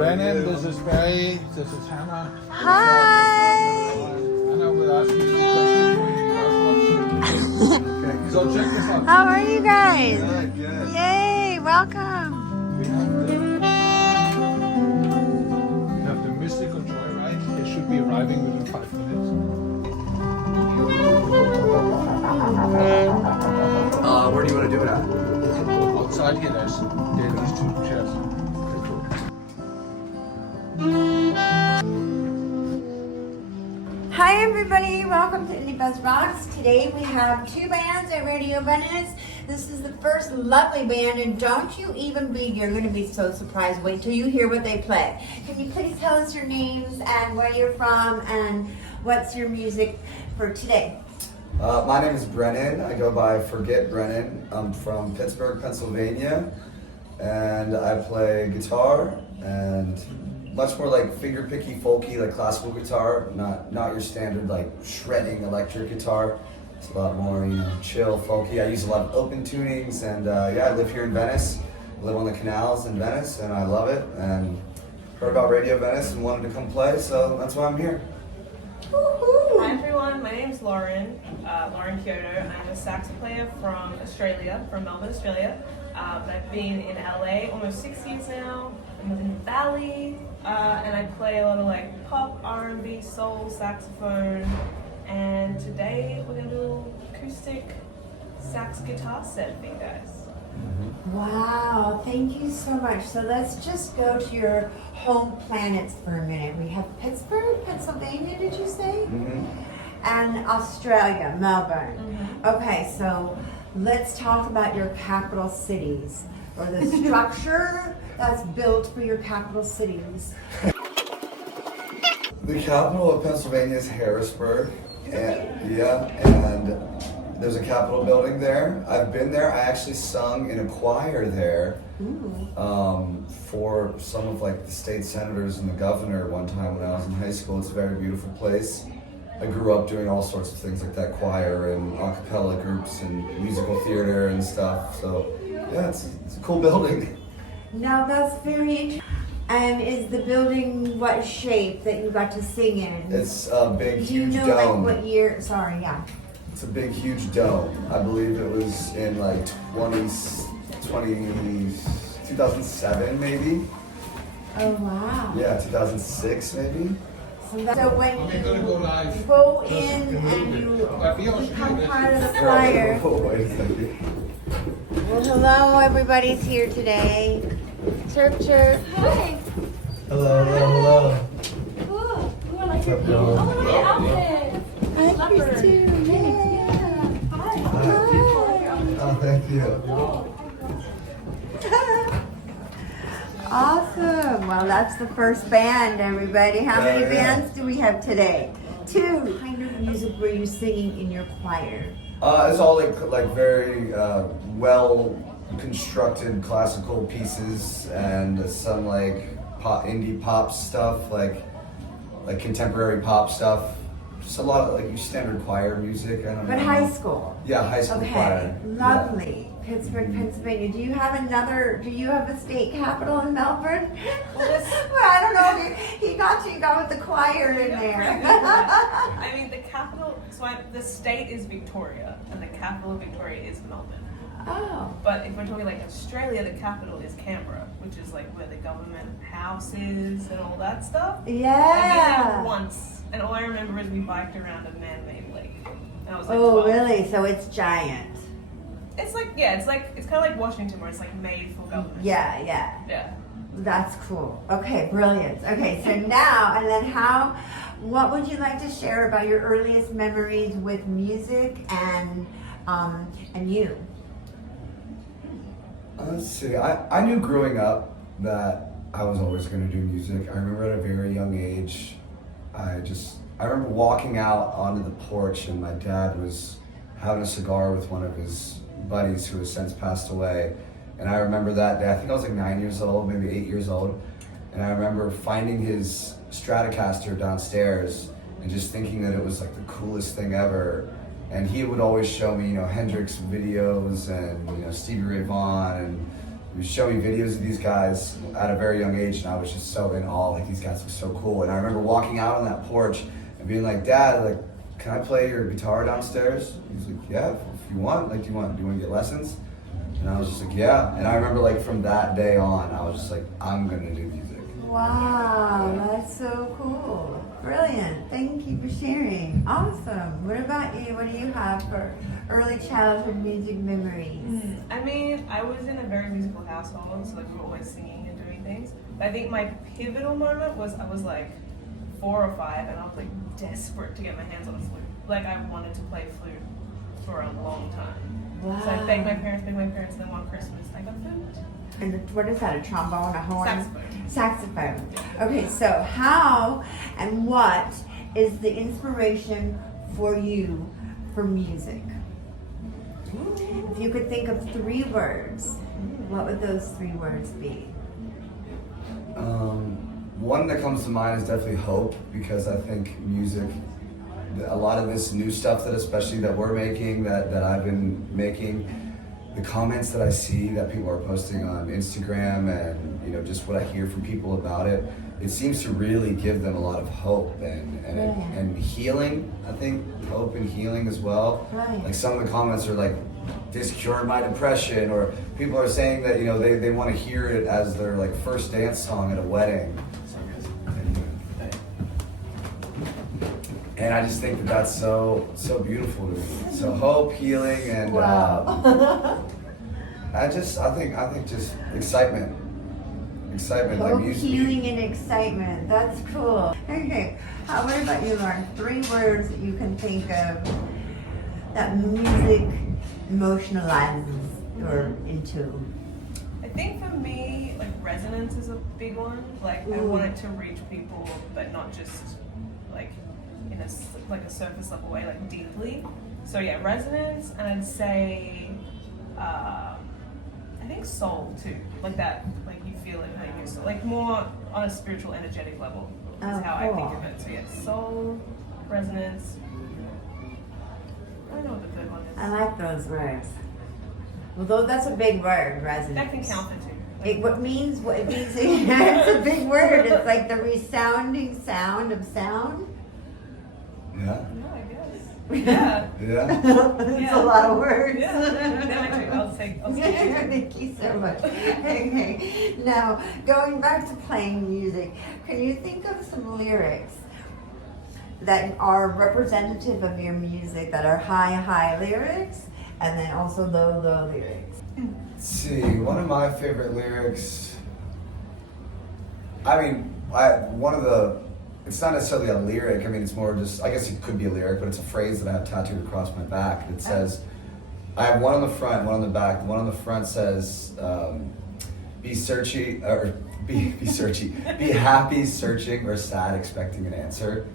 Brennan, this is Barry, this is Hannah. Hi. Hannah will ask you a question. Okay, so check this out. How are you guys? Good. Yay, welcome. We have the Mystical Joyride. It should be arriving within 5 minutes. Where do you want to do it at? Outside here, there are these 2 chairs. Hi everybody, welcome to Indie Buzz Rocks. Today we have 2 bands at Radio Venice. This is the first lovely band, and don't you even be, you're going to be so surprised. Wait till you hear what they play. Can you please tell us your names and where you're from and what's your music for today? My name is Brennan. I go by Forget Brennan. I'm from Pittsburgh, Pennsylvania, and I play guitar and much more like finger picky, folky, like classical guitar. Not your standard like shredding electric guitar. It's a lot more, chill, folky. I use a lot of open tunings, and I live here in Venice. I live on the canals in Venice, and I love it. And heard about Radio Venice and wanted to come play, so that's why I'm here. Hi everyone, my name is Lauren, Lauren Kyoto. I'm a sax player from Australia, from Melbourne, Australia. I've been in LA almost 6 years now. I live in the Valley, and I play a lot of like pop, R&B, soul, saxophone. And today we're gonna do a little acoustic sax guitar set for you guys. Wow, thank you so much. So let's just go to your home planets for a minute. We have Pittsburgh, Pennsylvania, did you say? Mm-hmm. And Australia, Melbourne. Okay, so let's talk about your capital cities, or the structure that's built for your capital cities. The capital of Pennsylvania is Harrisburg, and there's a Capitol building there. I've been there. I actually sung in a choir there for some of like the state senators and the governor one time when I was in high school. It's a very beautiful place. I grew up doing all sorts of things like that, choir and a cappella groups and musical theater and stuff. So yeah, it's a cool building. Now that's very interesting. And is the building what shape that you got to sing in? It's a big, Do you huge know dome. like what year? Sorry, yeah. It's a big, huge dome. I believe it was in like 2007 maybe. Oh wow. Yeah, 2006 maybe. So when We're gonna go live. you go in and you become part of the choir. Oh, wait a second. Well, hello, everybody's here today. Chirp, chirp. Hi. Hello, hello, hello. Cool. You are like your What's up, y'all? Oh, look at your outfit. Hi, Christine. Yeah. Hi. Oh, thank you. Awesome. Well, that's the first band, everybody. How many Yeah. bands do we have today? 2. What kind of music were you singing in your choir? It's all like very well constructed classical pieces and some like indie pop stuff, like contemporary pop stuff. Just a lot of like your standard choir music. I don't know. But high school. Yeah, high school Okay, choir. lovely. Pittsburgh, Pennsylvania. Do you have a state capital in Melbourne? Well, I don't know. He got with the choir in there. I mean, the capital, the state is Victoria, and the capital of Victoria is Melbourne. Oh. But if we're talking like Australia, the capital is Canberra, which is like where the government house is and all that stuff. I've been Yeah. there once, and all I remember is we biked around a man-made lake. And I was like, Oh, 12. really? So it's giant. It's kind of like Washington, where it's like made for government. Yeah. Yeah. That's cool. Okay, brilliant. Okay, so now, and then what would you like to share about your earliest memories with music and you? Let's see. I knew growing up that I was always going to do music. I remember at a very young age, I remember walking out onto the porch and my dad was having a cigar with one of his buddies who has since passed away. And I remember that day, I think I was like 9 years old, maybe 8 years old. And I remember finding his Stratocaster downstairs and just thinking that it was like the coolest thing ever. And he would always show me, Hendrix videos and, Stevie Ray Vaughan and He would show me videos of these guys at a very young age, and I was just so in awe. Like, these guys were so cool. And I remember walking out on that porch and being like, Dad, like, can I play your guitar downstairs? He's like, yeah, if you want. Like, do you want to get lessons? And I was just like, yeah. And I remember, like, from that day on, I was just like, I'm gonna do music. Wow, that's so cool. Brilliant. Thank you for sharing. Awesome. What about you? What do you have for early childhood music memories? I mean, I was in a very musical household, so like we were always singing and doing things. But I think my pivotal moment was I was like 4 or 5, and I was like desperate to get my hands on a flute. Like, I wanted to play flute for a long time. Wow. So I begged my parents, and then one Christmas I got flute. And what is that, a trombone, a horn? Saxophone. Saxophone. Okay, so how and what is the inspiration for you for music? If you could think of 3 words, what would those 3 words be? One that comes to mind is definitely hope, because I think music, a lot of this new stuff that especially that we're making, that I've been making, the comments that I see that people are posting on Instagram, and you know, just what I hear from people about it, it seems to really give them a lot of hope and healing. I think hope and healing as well. Right. Like, some of the comments are like, this cured my depression, or people are saying that, you know, they want to hear it as their like first dance song at a wedding. And I just think that that's so beautiful to me. So hope, healing, and Wow. I think just excitement, like Hope, music. healing, and excitement. That's cool. Okay, what about you, Lauren? 3 words that you can think of that music emotionalizes or into. I think for me, like, resonance is a big one. Like, I want it to reach people, but not just like in a surface level way, like deeply. So yeah, resonance, and I'd say I think soul too, like that, like you feel it like your soul, like more on a spiritual, energetic level is how I think of it. So yeah, soul, resonance. I don't know what the third one is. I like those words. Well, that's a big word, resonance. That can count for 2. It means it's a big word. It's like the resounding sound of sound. Yeah. No, I guess. Yeah. Yeah. It's a lot of words. Yeah. I'll take Thank you so much. Okay, now going back to playing music, can you think of some lyrics that are representative of your music, that are high lyrics, and then also low lyrics? Let's see, one of my favorite lyrics. I mean, it's not necessarily a lyric. I mean, it's more just, I guess it could be a lyric, but it's a phrase that I have tattooed across my back. It says, I have one on the front, one on the back. The one on the front says, be happy searching or sad expecting an answer.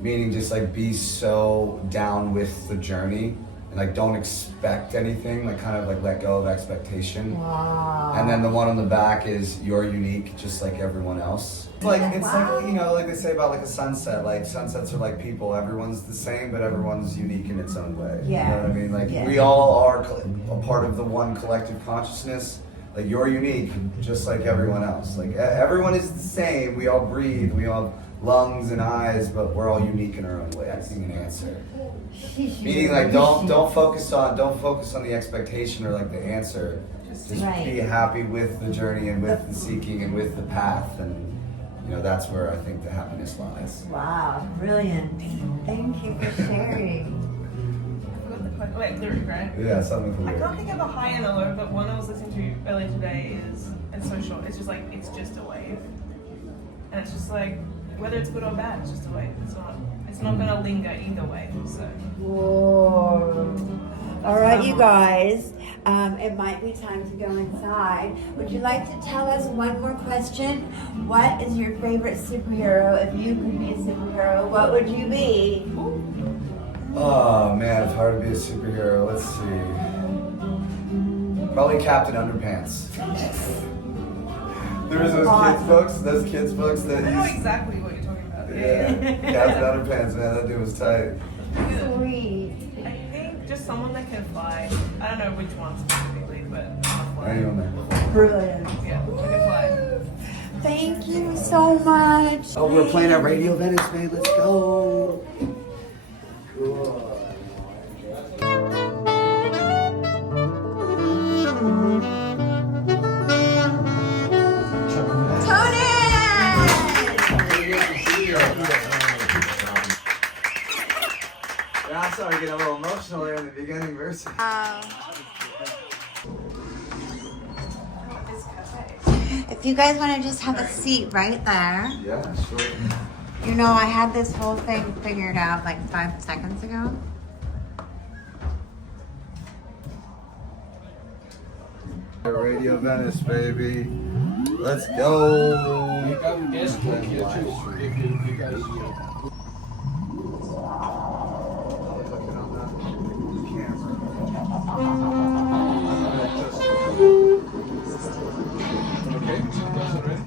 Meaning just like be so down with the journey and like don't expect anything, like kind of like let go of expectation. Wow. And then the one on the back is you're unique just like everyone else. Like it's like, you know, like they say about like a sunset, like sunsets are like people, everyone's the same but everyone's unique in its own way. Yeah. You know what I mean? Like Yeah. we all are a part of the one collective consciousness. Like you're unique just like everyone else. Like everyone is the same, we all breathe, we all have lungs and eyes, but we're all unique in our own way. I think an answer. Meaning like don't focus on the expectation or like the answer. Just Right. be happy with the journey and with the seeking and with the path, and you know that's where I think the happiness lies. Wow, brilliant. Thank you for sharing. I forgot the question. Wait, lyric, right? Yeah, something for I you. can't think of a high and a low, but one I was listening to earlier today is, it's so short, it's just like, it's just a wave. And it's just like, whether it's good or bad, it's just a wave. It's not gonna linger either way, so. Whoa. All right, you guys. It might be time to go inside. Would you like to tell us one more question? What is your favorite superhero? If you could be a superhero, what would you be? Oh man, it's hard to be a superhero. Let's see. Probably Captain Underpants. There was those kids books that I know he's. exactly what you're talking about. Yeah, Captain Underpants, man, that dude was tight. Sweet. I think just someone that can fly. I don't know which one specifically, but on a Anyone there? Brilliant. Yeah, we can fly. Thank you so much. Oh, we're playing at Radio Venice, man. Let's go. Cool. Yeah, I started getting a little emotional there in the beginning verse. If you guys want to just have a seat right there. Yeah, sure. You know, I had this whole thing figured out like 5 seconds ago. Radio Venice, baby. Let's go. You got guest book here too, if you guys. Okay, so you guys are ready?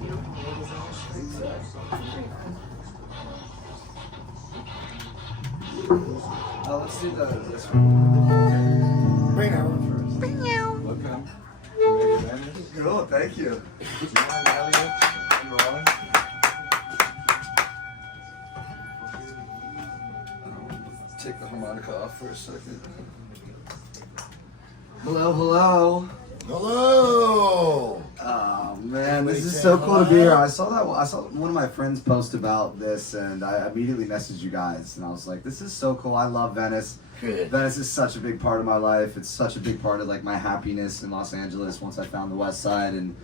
Let's do this one. Bring that one first. Welcome. Radio Venice. Cool, thank you. John Elliott and Ron. Take the harmonica off for a second. Hello. Hello. Oh man, this is so cool to be here. I saw one of my friends post about this, and I immediately messaged you guys, and I was like, "This is so cool. I love Venice. Good. Venice is such a big part of my life. It's such a big part of like my happiness in Los Angeles. Once I found the West Side and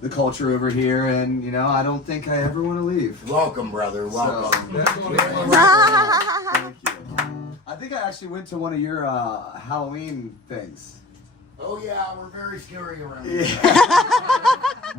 the culture over here, and you know, I don't think I ever want to leave. Welcome, brother. Welcome. That's what Thank you. I think I actually went to one of your Halloween things. Oh yeah, we're very scary around here. Yeah.